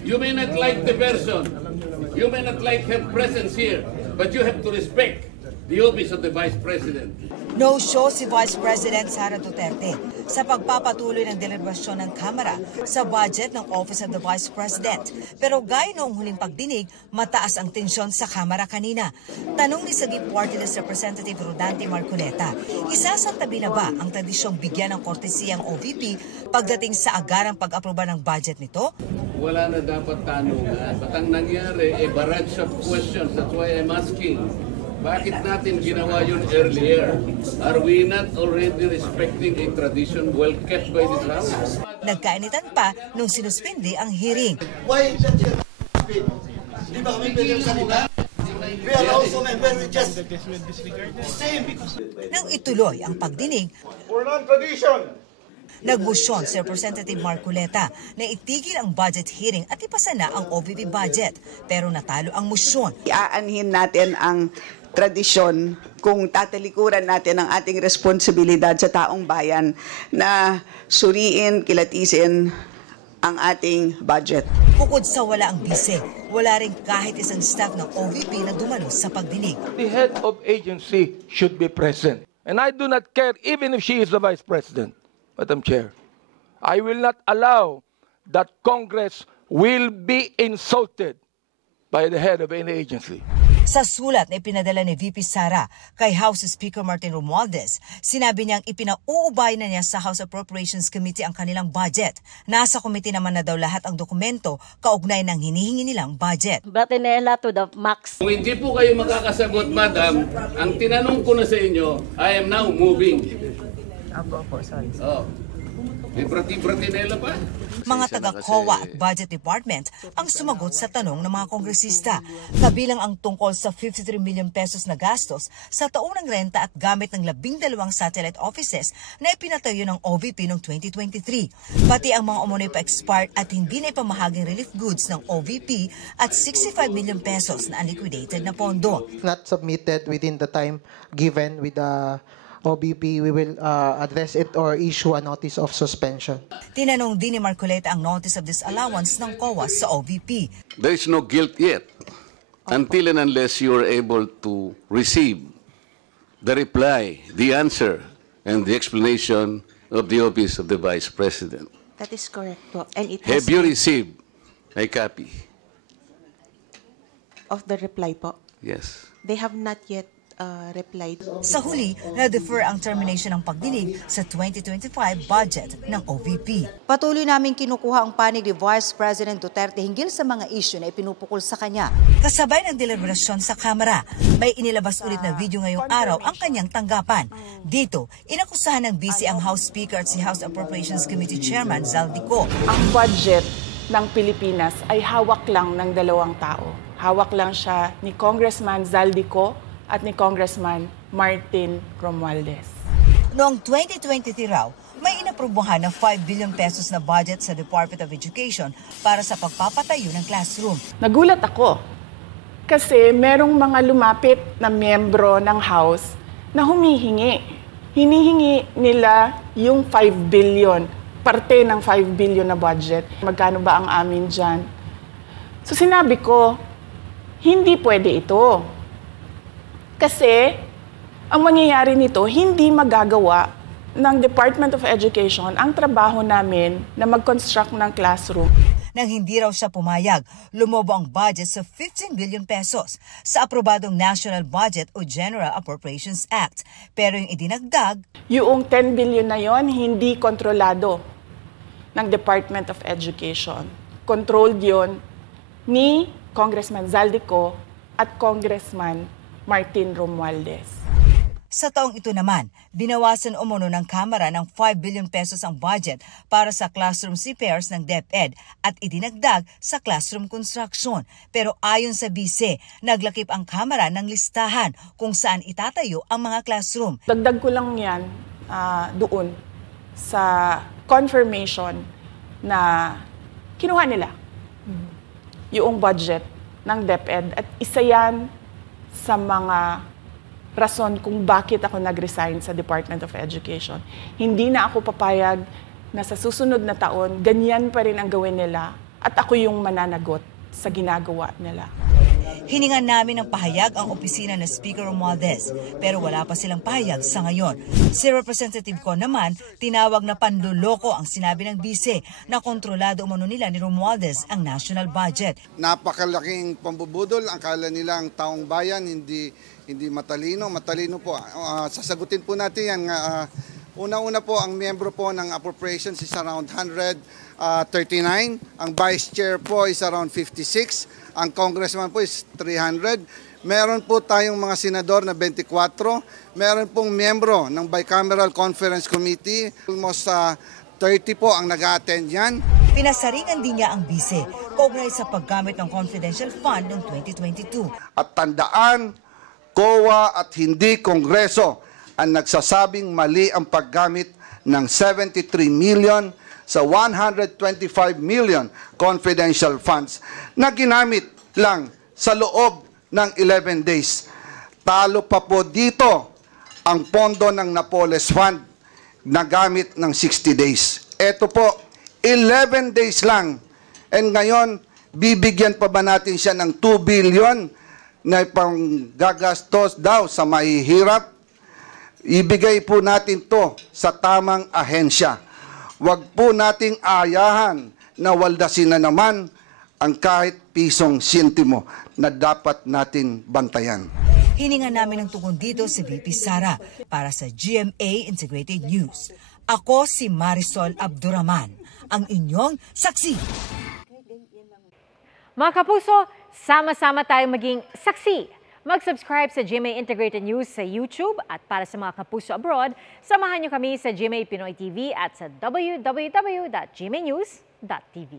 You may not like the person, you may not like her presence here, but you have to respect the office of the Vice President. No show si Vice President Sara Duterte sa pagpapatuloy ng deliberasyon ng Kamara sa budget ng Office of the Vice President. Pero gaya noong huling pagdinig, mataas ang tensyon sa Kamara kanina. Tanong ni Sagip Party List Representative Rodante Marcoleta, isasantabi na ba ang tradisyong bigyan ng kortesiyang OVP pagdating sa agarang pag-aproba ng budget nito? Wala na dapat tanungan. Ba't ang nangyari, barrage of questions. That's why I'm asking. Bakit natin ginawa yun earlier? Are we not already respecting a tradition well kept by this House? Nagkainitan pa nung sinuspindi ang hearing. Why is that speed? Di ba kami pwede salita? We are also members, we just same. Nang ituloy ang pagdinig, For non-tradition. nagmusyon si Representative Marcoleta na itigil ang budget hearing at ipasa na ang OVP budget. Pero natalo ang musyon. Iaanhin natin ang tradisyon kung tatalikuran natin ang ating responsibilidad sa taong bayan na suriin, kilatisin ang ating budget. Bukod sa wala ang bise, wala rin kahit isang staff ng OVP na dumalo sa pagdinig. The head of agency should be present. And I do not care even if she is the Vice President, Madam Chair. I will not allow that Congress will be insulted by the head of any agency. Sa sulat na ipinadala ni VP Sara kay House Speaker Martin Romualdez, sinabi niyang ipinauubay na niya sa House Appropriations Committee ang kanilang budget. Nasa committee naman na daw lahat ang dokumento kaugnay ng hinihingi nilang budget. Batinela to the max. Kung hindi po kayo makakasagot, Madam, ang tinanong ko na sa inyo, I am now moving. Sorry. Oh. May pratinela pa. Mga taga-COA at Budget Department ang sumagot sa tanong ng mga kongresista. Kabilang ang tungkol sa 53 million pesos na gastos sa taunang renta at gamit ng 12 satellite offices na ipinatayo ng OVP noong 2023. Pati ang mga umunay pa expired at hindi na ipamahaging relief goods ng OVP at 65 million pesos na unliquidated na pondo. Not submitted within the time given with the OBP, we will address it or issue a notice of suspension. Tinanong din ni Marcoleta ang notice of disallowance ng COA sa OVP. There is no guilt yet until and unless you are able to receive the reply, the answer, and the explanation of the Office of the Vice President. That is correct po. And it Have you received a copy? Of the reply po? Yes. They have not yet replied. Sa huli, na-defer ang termination ng pagdinig sa 2025 budget ng OVP. Patuloy namin kinukuha ang panig ni Vice President Duterte hinggil sa mga issue na ipinupukol sa kanya. Kasabay ng deliberasyon sa Kamara, may inilabas ulit na video ngayong araw ang kanyang tanggapan. Dito, inakusahan ng busy ang House Speaker at si House Appropriations Committee Chairman Zaldico. Ang budget ng Pilipinas ay hawak lang ng dalawang tao. Hawak lang siya ni Congressman Zaldico at ni Congressman Martin Romualdez. Noong 2023 raw, may inaprubuhan ng 5 billion pesos na budget sa Department of Education para sa pagpapatayo ng classroom. Nagulat ako kasi merong mga lumapit na miyembro ng House na humihingi. Hinihingi nila yung 5 billion, parte ng 5 billion na budget. Magkano ba ang amin dyan? So sinabi ko, hindi pwede ito. Kasi ang mangyayari nito, hindi magagawa ng Department of Education ang trabaho namin na mag-construct ng classroom. Nang hindi raw siya pumayag, lumobo ang budget sa 15 billion pesos sa aprobadong National Budget o General Appropriations Act. Pero yung idinagdag, yung 10 billion na yon hindi kontrolado ng Department of Education. Controlled yon ni Congressman Zaldico at Congressman Martin Romualdez. Sa taong ito naman, binawasan umano ng Kamara ng 5 billion pesos ang budget para sa classroom repairs ng DepEd at idinagdag sa classroom construction. Pero ayon sa BICE, naglakip ang Kamara ng listahan kung saan itatayo ang mga classroom. Dagdag ko lang yan doon sa confirmation na kinuha nila yung budget ng DepEd at isa yan sa mga rason kung bakit ako nag-resign sa Department of Education. Hindi na ako papayag na sa susunod na taon, ganyan pa rin ang gawin nila at ako yung mananagot sa ginagawa nila. Hiningan namin ng pahayag ang opisina ng Speaker Romualdez, pero wala pa silang pahayag sa ngayon. Si Representative Con naman, tinawag na panluloko ang sinabi ng bise na kontrolado umano nila ni Romualdez ang national budget. Napakalaking pambubudol, ang kala nila ang taong bayan hindi matalino. Matalino po. Sasagutin po natin yan. Una-una po, ang miyembro po ng appropriations is around 139. Ang vice chair po is around 56. Ang congressman po is 300. Meron po tayong mga senador na 24. Meron pong miyembro ng Bicameral Conference Committee. Almost 30 po ang nag-attend yan. Pinasaringan din niya ang bise kaugnay sa paggamit ng confidential fund noong 2022. At tandaan, COA at hindi Kongreso ang nagsasabing mali ang paggamit ng 73 million sa 125 million confidential funds na ginamit lang sa loob ng 11 days. Talo pa po dito ang pondo ng Napoles Fund na gamit ng 60 days. Ito po, 11 days lang. And ngayon, bibigyan pa ba natin siya ng 2 billion na panggagastos daw sa mahihirap? Ibigay po natin to sa tamang ahensya. Huwag po nating ayahan na waldasin na naman ang kahit pisong sintimo na dapat natin bantayan. Hiningan namin ng tugon dito si VP Sara para sa GMA Integrated News. Ako si Marisol Abduraman, ang inyong saksi. Mga kapuso, sama-sama tayong maging saksi. Mag-subscribe sa GMA Integrated News sa YouTube at para sa mga kapuso abroad, samahan niyo kami sa GMA Pinoy TV at sa www.gmanews.tv.